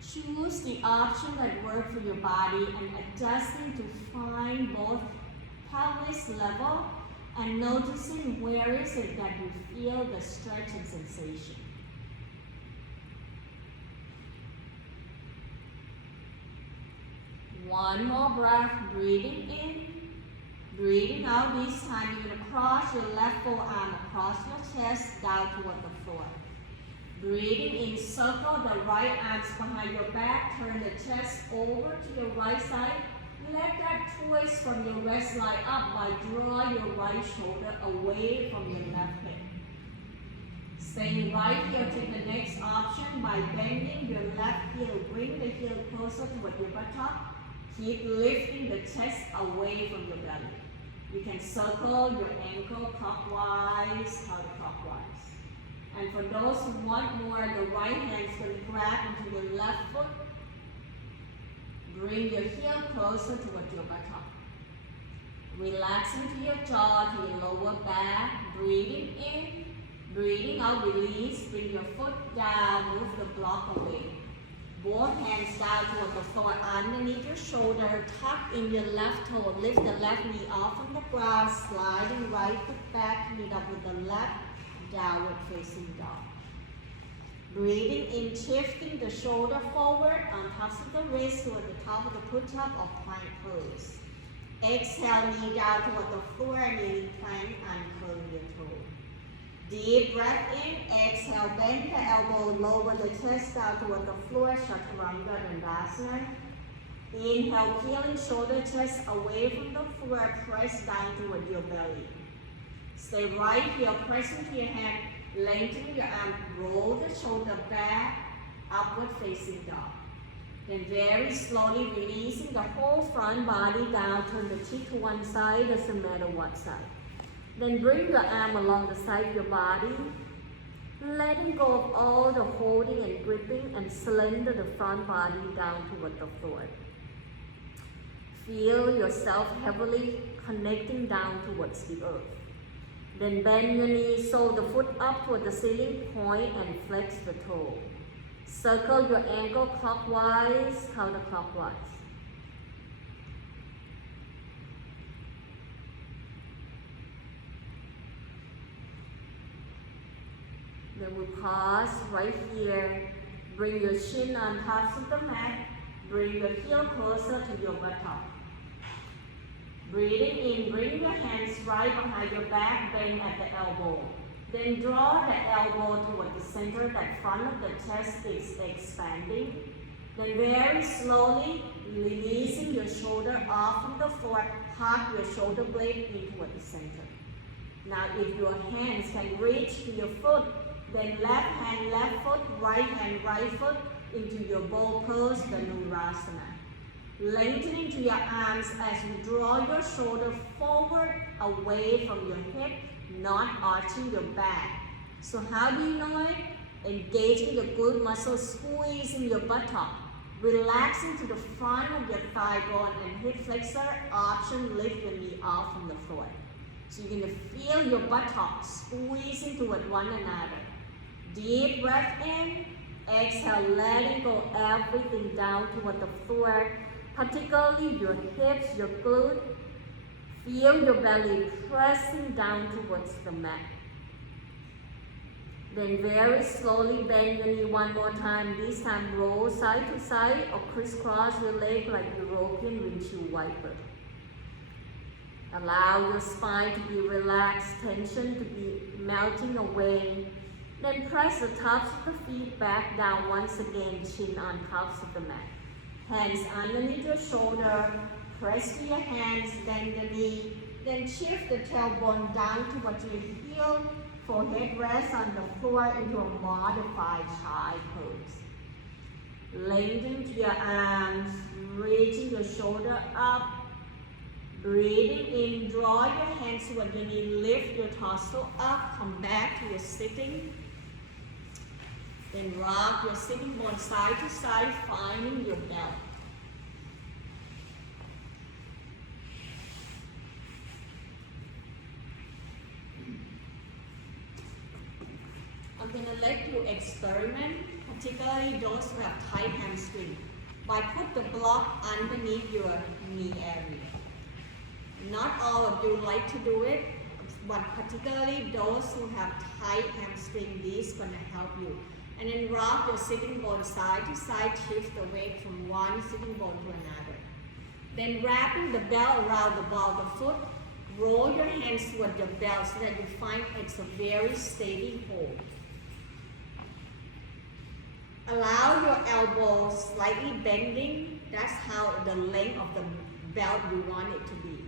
Choose the option that works for your body and adjusting to find both pelvis level and noticing where is it that you feel the stretch and sensation. One more breath, breathing in, breathing out. This time you're gonna cross your left forearm across your chest down toward the floor. Breathing in, circle the right arms behind your back, turn the chest over to your right side. Let that twist from your waistline up by draw your right shoulder away from your left hip. Staying right here, take the next option by bending your left heel. Bring the heel closer toward your buttock. Keep lifting the chest away from your belly. You can circle your ankle clockwise, counterclockwise. And for those who want more, the right hand's going to grab into your left foot. Bring your heel closer toward your buttock. Relax into your jaw, to your lower back. Breathing in, breathing out, release. Bring your foot down, move the block away. Both hands down toward the floor, underneath your shoulder. Tuck in your left toe. Lift the left knee off from the ground. Sliding right foot back, meet up with the left. Downward facing dog. Breathing in, shifting the shoulder forward, untouch the wrist toward the top of the push-up or plank pose. Exhale, knee down toward the floor, kneeling plank, uncurl your toe. Deep breath in, exhale, bend the elbow, lower the chest down toward the floor, Chaturanga Dandasana. Inhale, peeling shoulder, chest away from the floor, press down toward your belly. Stay right here, press into your hand, lengthen your arm, roll the shoulder back, upward facing dog. Then very slowly releasing the whole front body down, turn the cheek to one side, doesn't matter what side. Then bring your arm along the side of your body, letting go of all the holding and gripping, and slender the front body down toward the floor. Feel yourself heavily connecting down towards the earth. Then bend your knees, sole the foot up toward the ceiling point and flex the toe. Circle your ankle clockwise, counterclockwise. Then we pause right here. Bring your chin on top of the mat. Bring your heel closer to your buttock. Breathing in, bring your hands right behind your back, bend at the elbow. Then draw the elbow toward the center, that front of the chest is expanding. Then very slowly, releasing your shoulder off from the floor, hug your shoulder blade in toward the center. Now if your hands can reach to your foot, then left hand, left foot, right foot into your bow pose, the Dhanurasana. Lengthening to your arms as you draw your shoulder forward away from your hip, not arching your back. So how do you know it? Engaging the glute muscle, squeezing your buttock. Relaxing to the front of your thigh bone and hip flexor, option, lift your knee off from the floor. So you're going to feel your buttocks squeezing toward one another. Deep breath in, exhale, letting go everything down toward the floor, particularly your hips, your glute. Feel your belly pressing down towards the mat. Then very slowly bend your knee one more time. This time roll side to side or crisscross your leg like European windshield wiper. Allow your spine to be relaxed, tension to be melting away. Then press the tops of the feet back down once again, chin on tops of the mat. Hands underneath your shoulder, press to your hands, bend the knee, then shift the tailbone down towards your heel, forehead rests on the floor into a modified child pose. Lengthen to your arms, reaching your shoulder up. Breathing in, draw your hands toward your knee, lift your torso up, come back to your sitting. Then rock your sitting bone side to side, finding your belt. I'm going to let you experiment, particularly those who have tight hamstring, by put the block underneath your knee area. Not all of you like to do it, but particularly those who have tight hamstring, this is going to help you. And then rock your sitting bone side to side, shift the weight from one sitting bone to another. Then wrapping the belt around the ball of the foot, roll your hands toward your belt so that you find it's a very steady hold. Allow your elbows slightly bending. That's how the length of the belt you want it to be.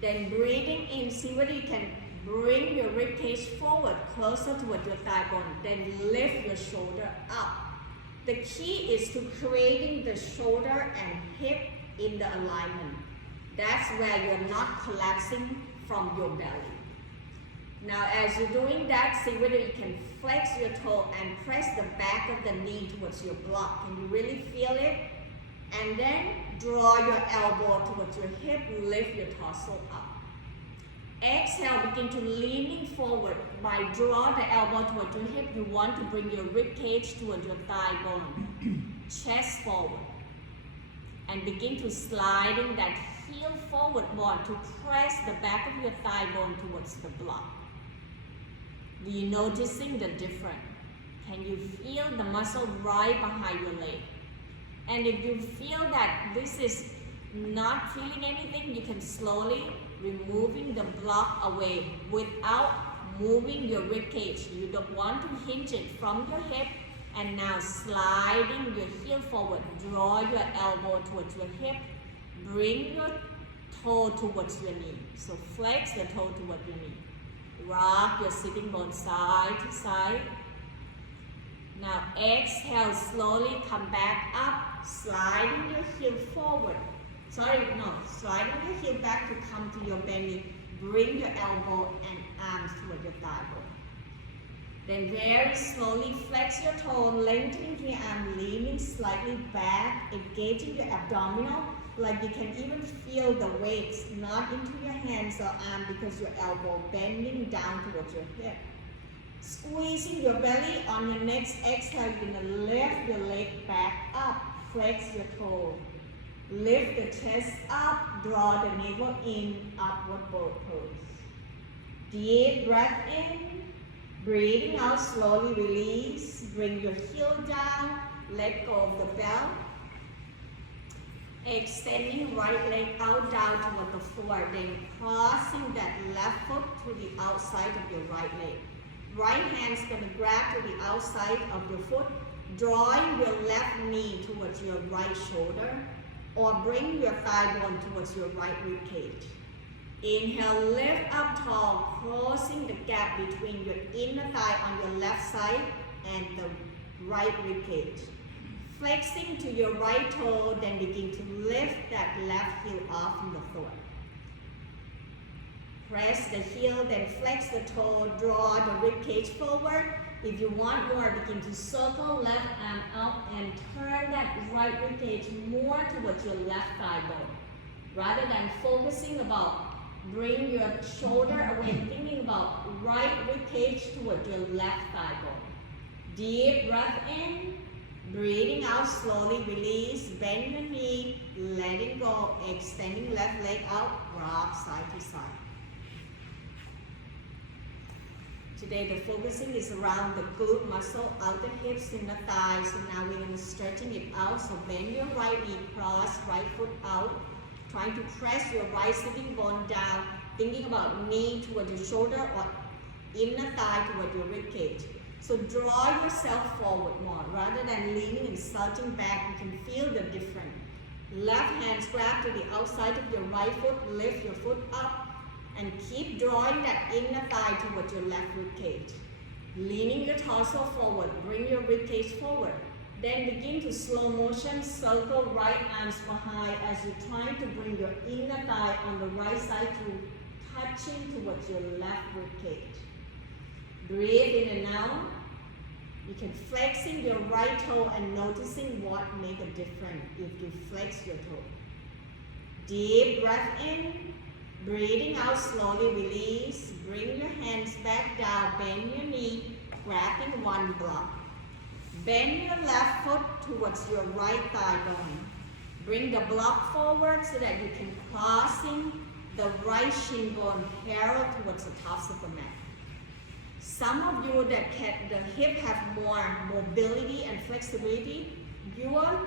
Then breathing in, see whether you can bring your rib cage forward, closer toward your thigh bone. Then lift your shoulder up. The key is to creating the shoulder and hip in the alignment. That's where you're not collapsing from your belly. Now as you're doing that, see whether you can flex your toe and press the back of the knee towards your block. Can you really feel it? And then draw your elbow towards your hip, lift your torso up. Exhale, begin to leaning forward. By draw the elbow towards your hip, you want to bring your rib cage towards your thigh bone. Chest forward. And begin to sliding that heel forward more to press the back of your thigh bone towards the block. Do you noticing the difference? Can you feel the muscle right behind your leg? And if you feel that this is not feeling anything, you can slowly removing the block away without moving your rib cage. You don't want to hinge it from your hip. And now sliding your heel forward, draw your elbow towards your hip, bring your toe towards your knee. So flex the toe towards your knee. Rock your sitting bone side to side. Now exhale, slowly come back up, sliding your heel forward. Sliding your heel back to come to your belly. Bring your elbow and arms toward your thigh bone. Then very slowly flex your toe, lengthening your arm, leaning slightly back, engaging your abdominal, like you can even feel the weights not into your hands or arm because your elbow bending down towards your hip. Squeezing your belly on your next exhale, you're going to lift your leg back up, flex your toe. Lift the chest up, draw the navel in, upward boat pose. Deep breath in. Breathing out, slowly release. Bring your heel down. Let go of the belt. Extending right leg out down toward the floor. Then crossing that left foot to the outside of your right leg. Right hand's going to grab to the outside of your foot. Drawing your left knee towards your right shoulder. Or bring your thigh bone towards your right rib cage. Inhale, lift up tall, closing the gap between your inner thigh on your left side and the right rib cage. Flexing to your right toe, then begin to lift that left heel off from the floor. Press the heel, then flex the toe, draw the rib cage forward. If you want more, begin to circle left arm out and turn that right rib cage more towards your left thigh bone. Rather than focusing about bring your shoulder away, thinking about right rib cage towards your left thigh bone. Deep breath in, breathing out slowly, release, bend your knee, letting go, extending left leg out, rock side to side. Today the focusing is around the glute muscle, outer hips, inner thighs. So now we're going to stretching it out. So bend your right knee, cross right foot out. Trying to press your right sitting bone down, thinking about knee toward your shoulder or inner thigh toward your rib cage. So draw yourself forward more. Rather than leaning and slouching back, you can feel the difference. Left hand grab to the outside of your right foot, lift your foot up, and keep drawing that inner thigh towards your left rib cage. Leaning your torso forward, bring your rib cage forward. Then begin to slow motion, circle right arms behind as you're trying to bring your inner thigh on the right side to touching towards your left rib cage. Breathe in and out. You can flexing your right toe and noticing what make a difference if you flex your toe. Deep breath in. Breathing out slowly, release. Bring your hands back down, bend your knee, grabbing one block. Bend your left foot towards your right thigh bone. Bring the block forward so that you can crossing the right shin bone parallel towards the tops of the mat. Some of you that the hip have more mobility and flexibility, your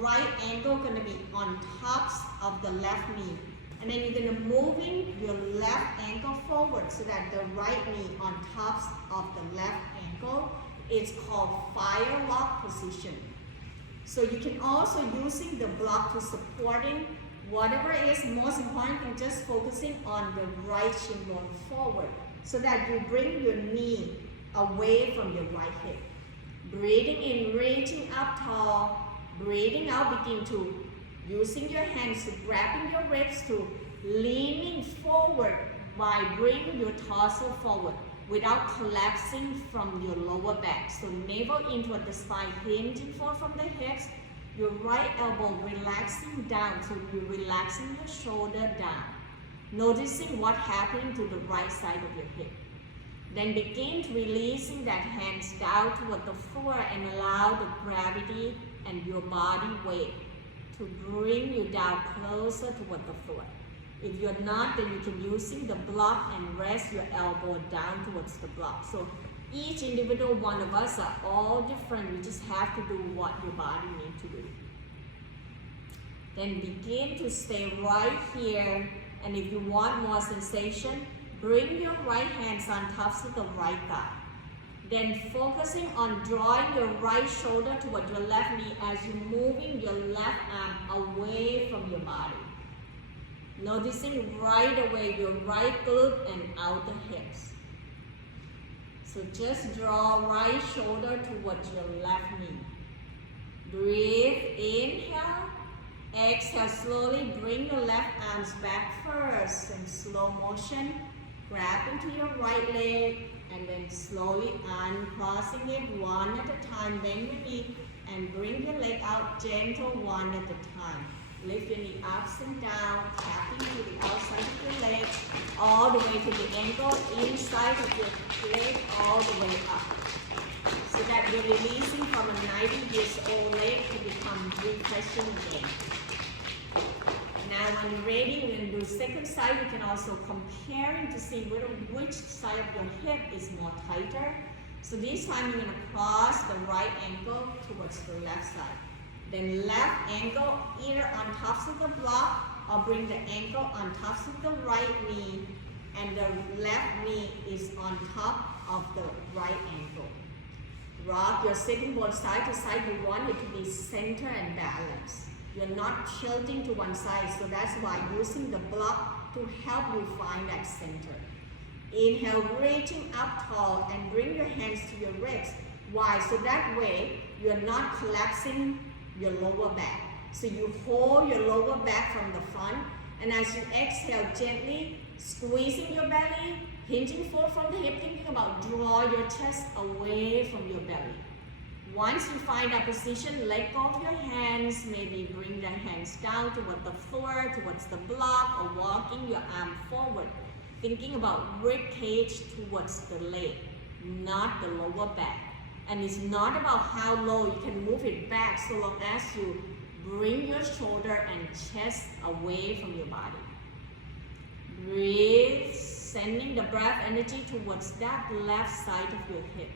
right ankle gonna be on tops of the left knee. And then you're gonna move in your left ankle forward so that the right knee on tops of the left ankle. It's called fire lock position. So you can also using the block to supporting whatever is most important thing, just focusing on the right shin bone forward so that you bring your knee away from your right hip. Breathing in, reaching up tall. Breathing out, begin to using your hands to grabbing your ribs to leaning forward by bringing your torso forward without collapsing from your lower back. So navel in toward the spine, hinging forward from the hips. Your right elbow relaxing down, so you're relaxing your shoulder down. Noticing what happening to the right side of your hip. Then begin to releasing that hands down toward the floor and allow the gravity and your body weight to bring you down closer toward the floor. If you're not, then you can using the block and rest your elbow down towards the block. So each individual one of us are all different. You just have to do what your body needs to do. Then begin to stay right here. And if you want more sensation, bring your right hands on top of the right thigh. Then focusing on drawing your right shoulder toward your left knee as you're moving your left arm away from your body. Noticing right away your right glute and outer hips. So just draw right shoulder towards your left knee. Breathe, inhale. Exhale, slowly bring your left arms back first in slow motion. Grab into your right leg and then slowly uncrossing it one at a time. Bend your knee and bring your leg out gentle one at a time. Lift your knee up and down, tapping to the outside of your leg, all the way to the ankle, inside of your leg, all the way up. So that you're releasing from a 90-year-old leg to become refreshing again. Now when you're ready, we're going to do second side. You can also comparing to see which side of your hip is more tighter. So this time you're going to cross the right ankle towards the left side. Then left ankle either on top of the block or bring the ankle on top of the right knee, and the left knee is on top of the right ankle. Rock your sitting bone side to side. You want it to be center and balanced. You're not tilting to one side, so that's why using the block to help you find that center. Inhale, reaching up tall and bring your hands to your ribs. Why? So that way you're not collapsing your lower back. So you hold your lower back from the front, and as you exhale, gently squeezing your belly, hinging forward from the hip, thinking about draw your chest away from your belly. Once you find that position, let go of your hands, maybe bring the hands down toward the floor, towards the block, or walking your arm forward. Thinking about rib cage towards the leg, not the lower back. And it's not about how low, you can move it back so long as you bring your shoulder and chest away from your body. Breathe, sending the breath energy towards that left side of your hip.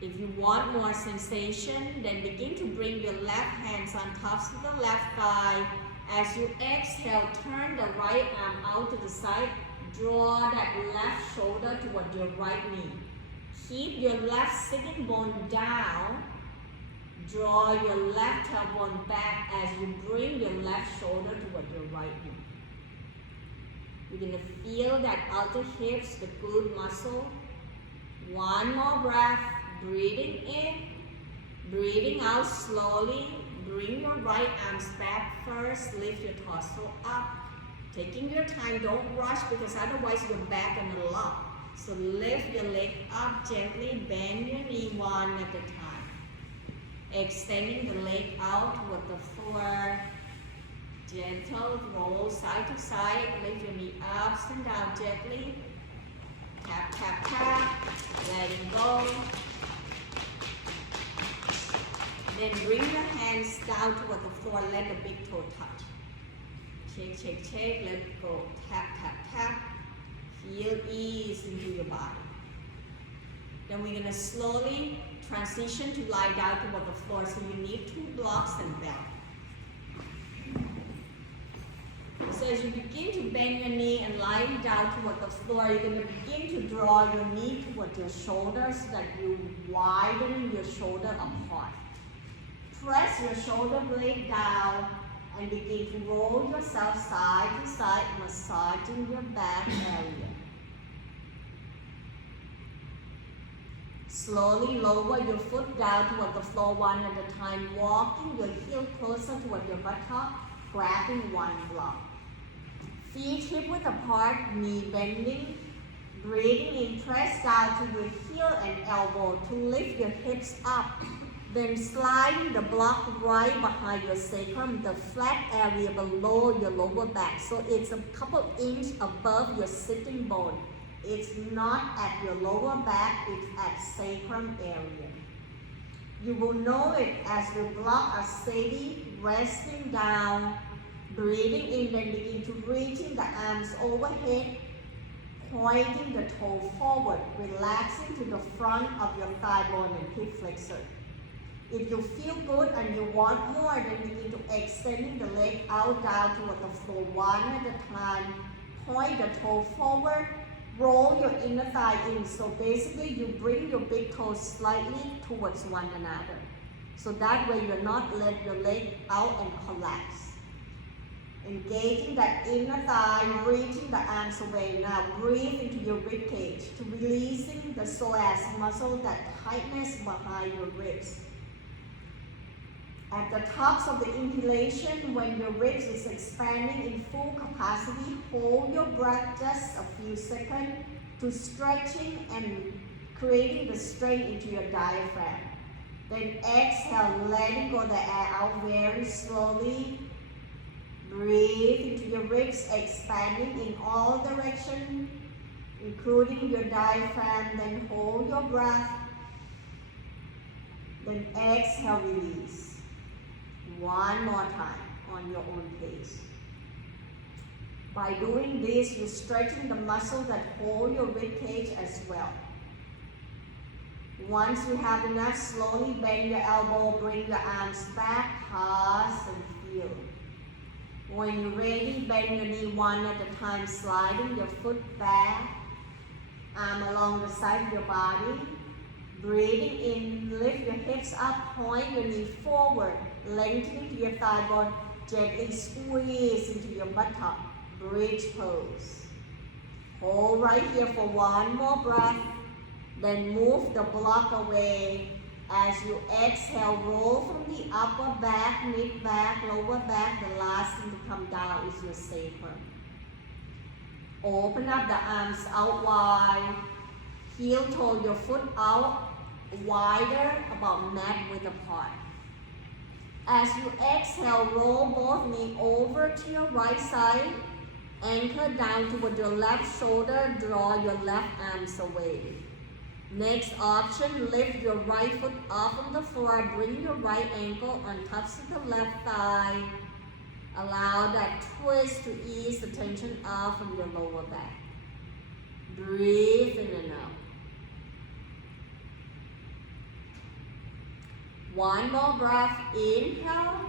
If you want more sensation, then begin to bring your left hands on top of the left thigh. As you exhale, turn the right arm out to the side. Draw that left shoulder toward your right knee. Keep your left sitting bone down. Draw your left tailbone back as you bring your left shoulder toward your right knee. You're going to feel that outer hips, the glute muscle. One more breath. Breathing in, breathing out slowly. Bring your right arms back first. Lift your torso up. Taking your time, don't rush because otherwise your back gonna lock. So lift your leg up gently, bend your knee one at a time. Extending the leg out toward the floor. Gentle roll side to side. Lift your knee up and down gently. Tap, tap, tap. Letting go. Then bring your hands down toward the floor, let the big toe touch. Shake, shake, shake, let go. Tap, tap, tap. Feel ease into your body. Then we're gonna slowly transition to lie down toward the floor. So you need 2 blocks and belt. So as you begin to bend your knee and lie down toward the floor, you're going to begin to draw your knee toward your shoulder so that you widen your shoulder apart. Press your shoulder blade down and begin to roll yourself side to side, massaging your back area. Slowly lower your foot down toward the floor one at a time, walking your heel closer toward your buttock, grabbing 1 block. Feet hip-width apart, knee bending. Breathing in, press down to your heel and elbow to lift your hips up. Then sliding the block right behind your sacrum, the flat area below your lower back. So it's a couple inches above your sitting bone. It's not at your lower back, it's at sacrum area. You will know it as the block are steady, resting down. Breathing in, then begin to reaching the arms overhead, pointing the toe forward, relaxing to the front of your thigh bone and hip flexor. If you feel good and you want more, then begin to extending the leg out down toward the floor one at a time. Point the toe forward, roll your inner thigh in. So basically you bring your big toes slightly towards one another. So that way you're not let your leg out and collapse. Engaging that inner thigh, reaching the arms away. Now breathe into your rib cage to releasing the psoas muscle, that tightness behind your ribs. At the tops of the inhalation, when your ribs is expanding in full capacity, hold your breath just a few seconds to stretching and creating the strength into your diaphragm. Then exhale, letting go the air out very slowly. Breathe into your ribs, expanding in all directions, including your diaphragm. Then hold your breath. Then exhale, release. One more time on your own pace. By doing this, you're stretching the muscles that hold your rib cage as well. Once you have enough, slowly bend your elbow, bring your arms back, pause and feel. When you're ready, bend your knee one at a time, sliding your foot back, arm along the side of your body. Breathing in, lift your hips up, point your knee forward, lengthening to your thigh bone, gently squeeze into your buttock, bridge pose. Hold right here for one more breath, then move the block away. As you exhale, roll from the upper back, mid back, lower back. The last thing to come down is your sacrum. Open up the arms out wide. Heel toe your foot out wider, about mat width apart. As you exhale, roll both knees over to your right side. Anchor down toward your left shoulder. Draw your left arms away. Next option, lift your right foot off from the floor. Bring your right ankle on top of the left thigh. Allow that twist to ease the tension off from your lower back. Breathe in and out. One more breath. Inhale.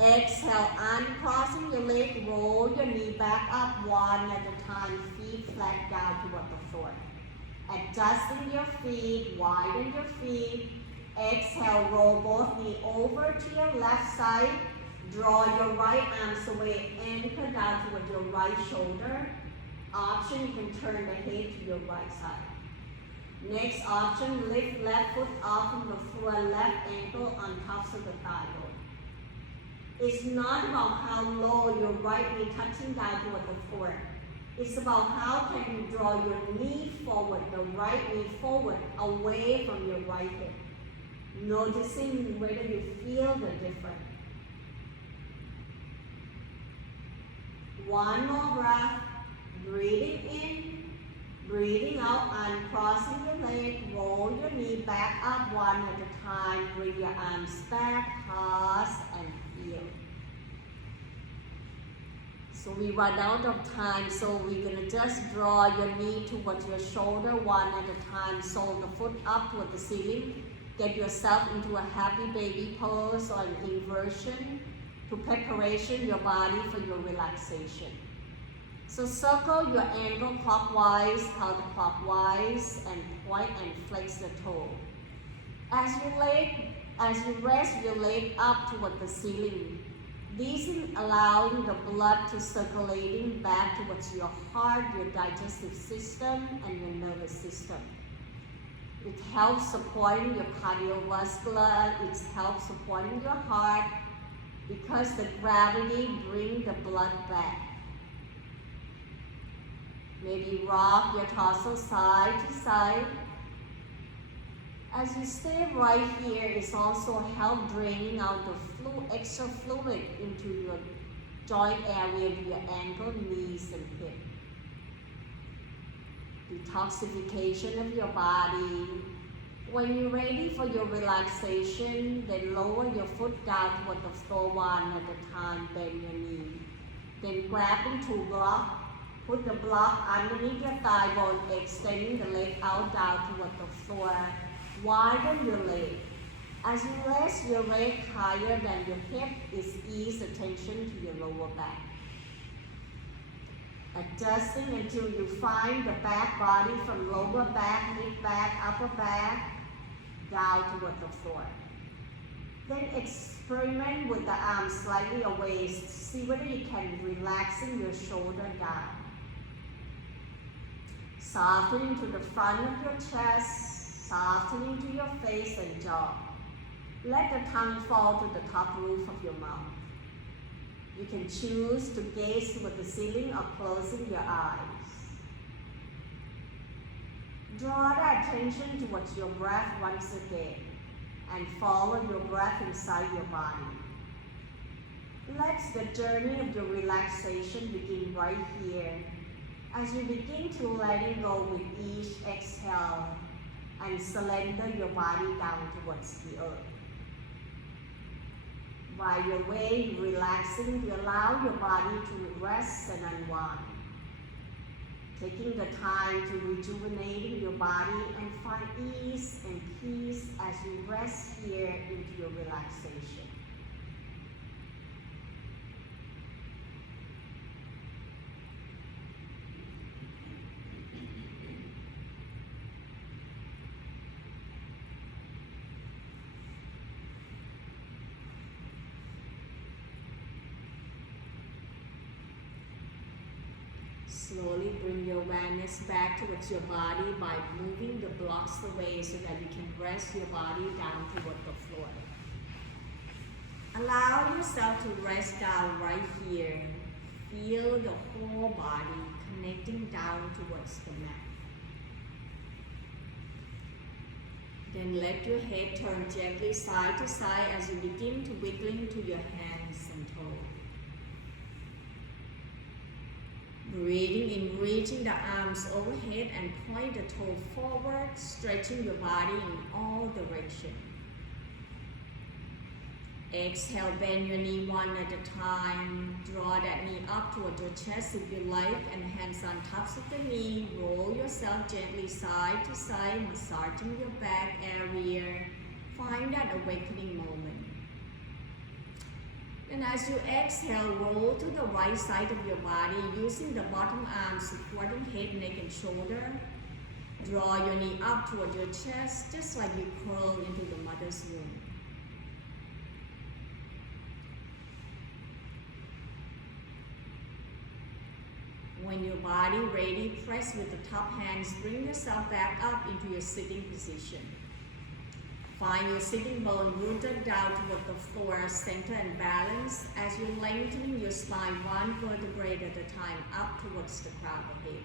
Exhale. Uncrossing your leg. Roll your knee back up one at a time. Feet flat down toward the floor. Adjusting your feet, widen your feet. Exhale, roll both knees over to your left side. Draw your right arms away, anchor down toward your right shoulder. Option, you can turn the head to your right side. Next option, lift left foot off from the floor, left ankle on top of the thigh bone. It's not about how low your right knee touching down toward the floor. It's about how can you draw your knee forward, the right knee forward, away from your right hip. Noticing whether you feel the difference. One more breath. Breathing in, breathing out, uncrossing your leg, roll your knee back up one at a time. Bring your arms back, pause and feel. So we run out of time, so we're gonna just draw your knee towards your shoulder one at a time. Sole the foot up toward the ceiling. Get yourself into a happy baby pose or an inversion to preparation your body for your relaxation. So circle your ankle clockwise, counterclockwise, and point and flex the toe. As you rest your leg up toward the ceiling, this is allowing the blood to circulating back towards your heart, your digestive system, and your nervous system. It helps supporting your cardiovascular, it helps supporting your heart, because the gravity brings the blood back. Maybe rock your torso side to side. As you stay right here, it's also help draining out the extra fluid into your joint area, your ankle, knees, and hip. Detoxification of your body. When you're ready for your relaxation, then lower your foot down toward the floor one at a time, bend your knee. Then grabbing two blocks, put the block underneath your thigh bone, extending the leg out down toward the floor. Widen your leg. As you rest your leg higher than your hip, ease attention to your lower back. Adjusting until you find the back body from lower back, mid back, upper back, down toward the floor. Then experiment with the arms slightly away. See whether you can relaxing your shoulder down. Softening to the front of your chest, softening to your face and jaw. Let the tongue fall to the top roof of your mouth. You can choose to gaze toward the ceiling or closing your eyes. Draw the attention towards your breath once again and follow your breath inside your body. Let the journey of your relaxation begin right here as you begin to letting go with each exhale and surrender your body down towards the earth. By your way, relaxing, you allow your body to rest and unwind. Taking the time to rejuvenating your body and find ease and peace as you rest here into your relaxation. Slowly bring your awareness back towards your body by moving the blocks away so that you can rest your body down toward the floor. Allow yourself to rest down right here. Feel the whole body connecting down towards the mat. Then let your head turn gently side to side as you begin to wiggling to your hands and toes. Breathing in, reaching the arms overhead and point the toe forward, stretching your body in all directions. Exhale, bend your knee one at a time. Draw that knee up toward your chest if you like, and hands on tops of the knee. Roll yourself gently side to side, massaging your back area. Find that awakening moment. And as you exhale, roll to the right side of your body, using the bottom arm supporting head, neck, and shoulder. Draw your knee up toward your chest, just like you curl into the mother's womb. When your body ready, press with the top hands, bring yourself back up into your sitting position. Find your sitting bone rooted down toward the floor, center and balance as you're lengthening your spine one vertebrae at a time up towards the crown of the head.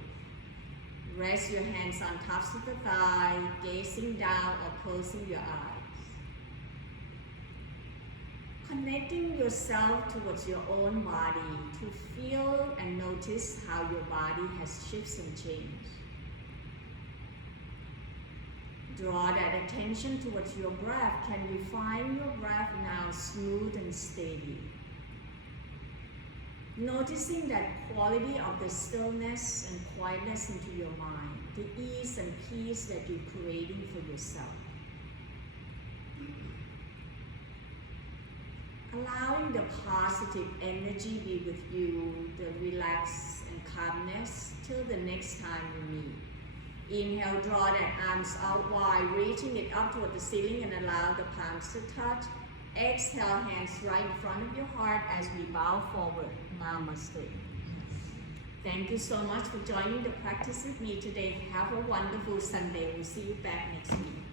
Rest your hands on tops of the thigh, gazing down or closing your eyes. Connecting yourself towards your own body to feel and notice how your body has shifted and changed. Draw that attention towards your breath. Can you find your breath now smooth and steady? Noticing that quality of the stillness and quietness into your mind, the ease and peace that you're creating for yourself. Allowing the positive energy be with you, the relax and calmness till the next time you meet. Inhale, draw that arms out wide, reaching it up toward the ceiling and allow the palms to touch. Exhale, hands right in front of your heart as we bow forward. Namaste. Thank you so much for joining the practice with me today. Have a wonderful Sunday. We'll see you back next week.